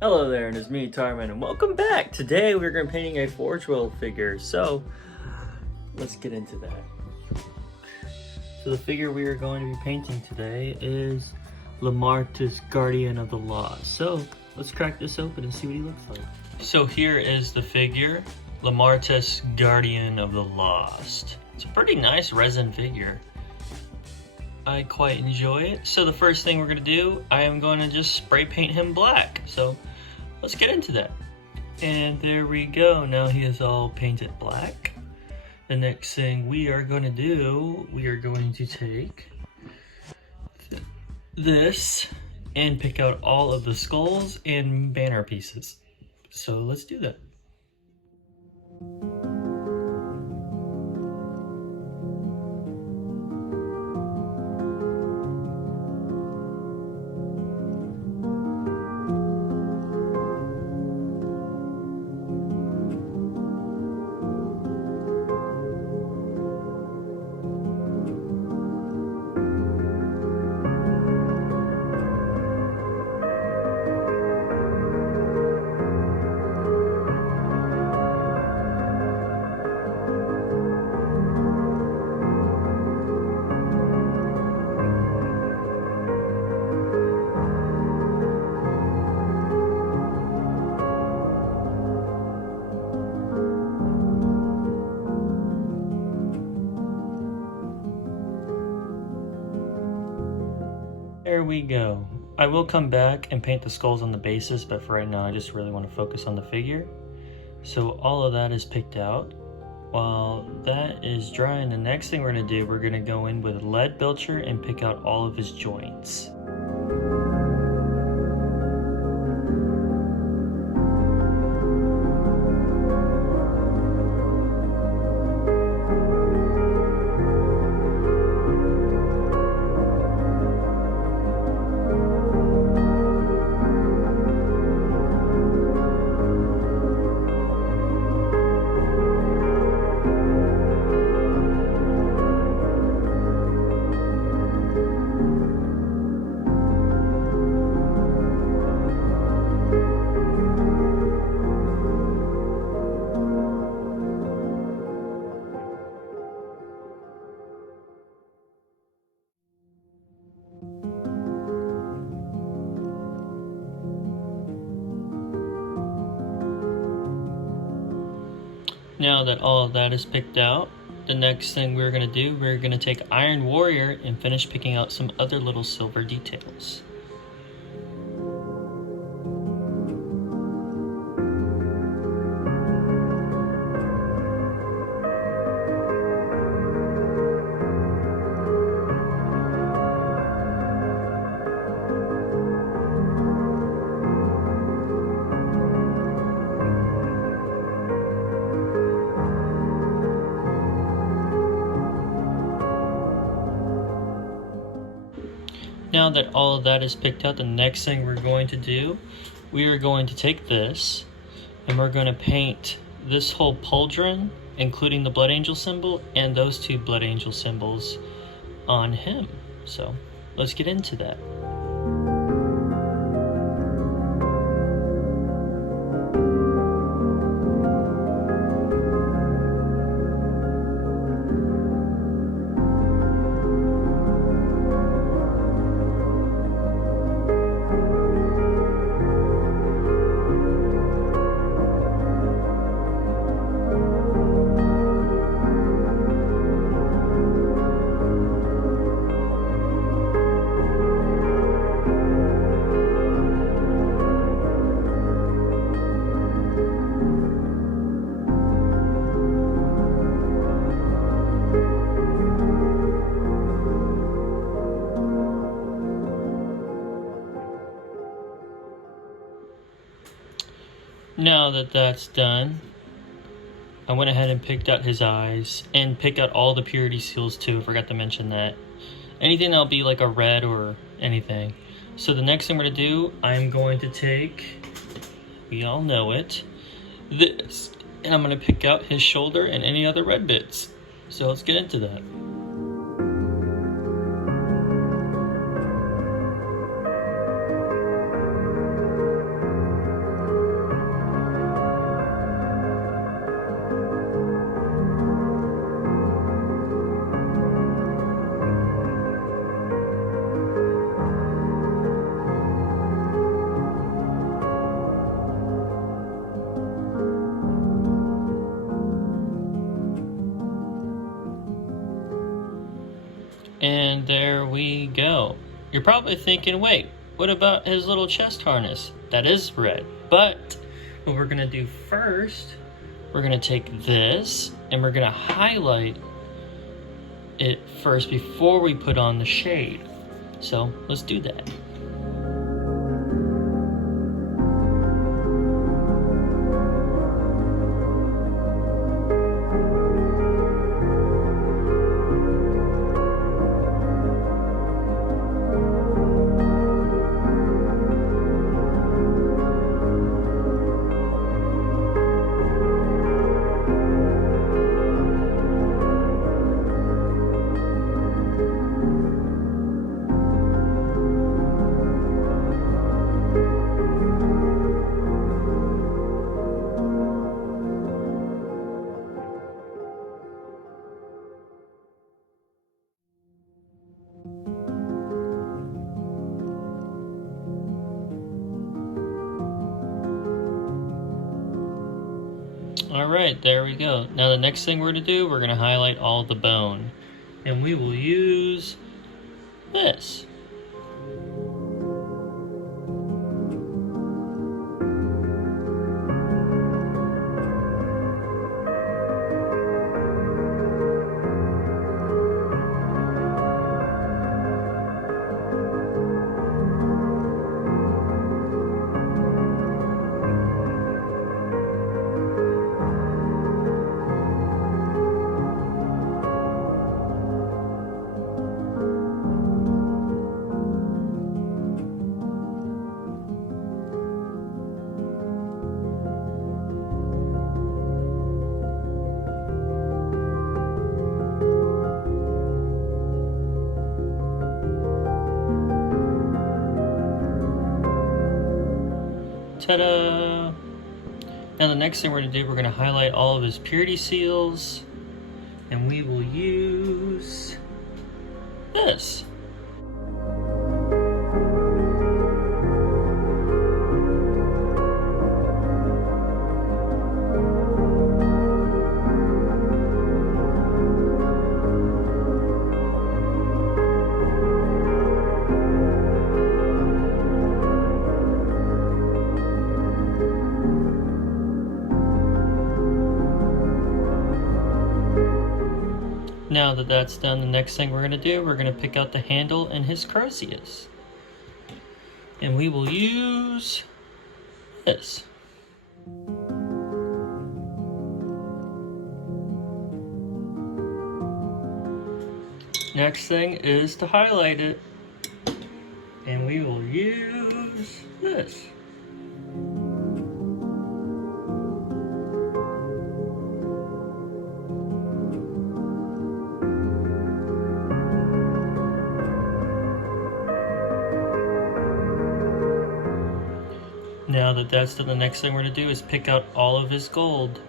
Hello there, and it's me, Tarman, and welcome back! Today we're going to be painting a Forge World figure, so let's get into that. So the figure we are going to be painting today is Lemartes Guardian of the Lost. So let's crack this open and see what he looks like. So here is the figure, Lemartes Guardian of the Lost. It's a pretty nice resin figure. I quite enjoy it. So the first thing we're going to do, I am going to just spray paint him black. So let's get into that. And there we go. Now he is all painted black. The next thing we are going to do, we are going to take this and pick out all of the skulls and banner pieces. So let's do that. There we go. I will come back and paint the skulls on the bases, but for right now I just really want to focus on the figure. So all of that is picked out. While that is drying, the next thing we're going to do, we're going to go in with lead belcher and pick out all of his joints. Now that all of that is picked out, the next thing we're going to do, we're going to take Iron Warrior and finish picking out some other little silver details. Now that all of that is picked out, the next thing we're going to do, we are going to take this and we're going to paint this whole pauldron, including the blood angel symbol and those two blood angel symbols on him. So let's get into that. Now that that's done, I went ahead and picked out his eyes and picked out all the purity seals too. I forgot to mention that. Anything that'll be like a red or anything. So the next thing we're going to do, I'm going to take, we all know it, this. And I'm going to pick out his shoulder and any other red bits. So let's get into that. And there we go. You're probably thinking, wait, what about his little chest harness? That is red. But what we're gonna do first, we're gonna take this and we're gonna highlight it first before we put on the shade. So let's do that. Alright, there we go. Now the next thing we're going to do, we're going to highlight all the bone. And we will use this. Ta-da! Now the next thing we're going to do, we're going to highlight all of his purity seals, and we will use this. Now that that's done, the next thing we're going to do, we're going to pick out the handle and his Crozius. And we will use this. Next thing is to highlight it. And we will use this. Now that that's done, the next thing we're going to do is pick out all of his gold.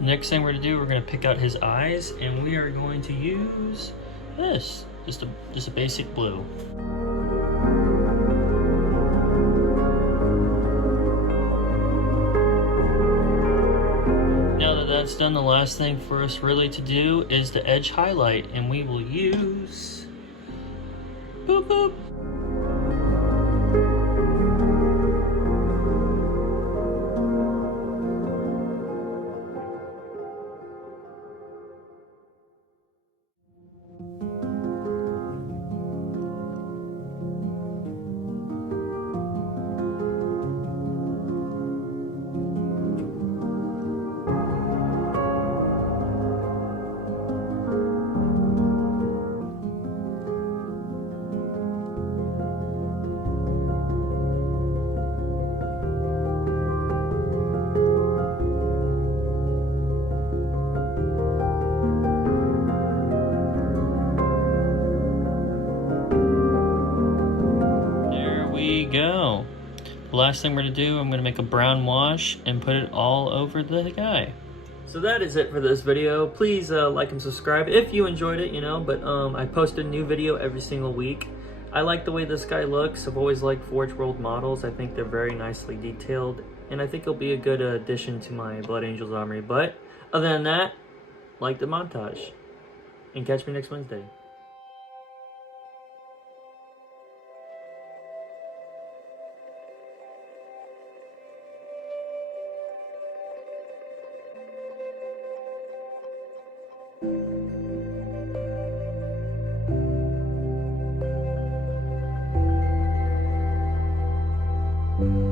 Next thing we're going to do, we're going to pick out his eyes, and we are going to use this, just a basic blue. Now that that's done, the last thing for us really to do is the edge highlight, and we will use boop boop. go. The last thing we're gonna do, I'm gonna make a brown wash and put it all over the guy. So that is it for this video. Please like and subscribe if you enjoyed it, you know, but I post a new video every single week. I like the way this guy looks. I've always liked Forge World models. I think they're very nicely detailed, and I think it'll be a good addition to my Blood Angels armory. But other than that, like the montage, and catch me next Wednesday. Thank you.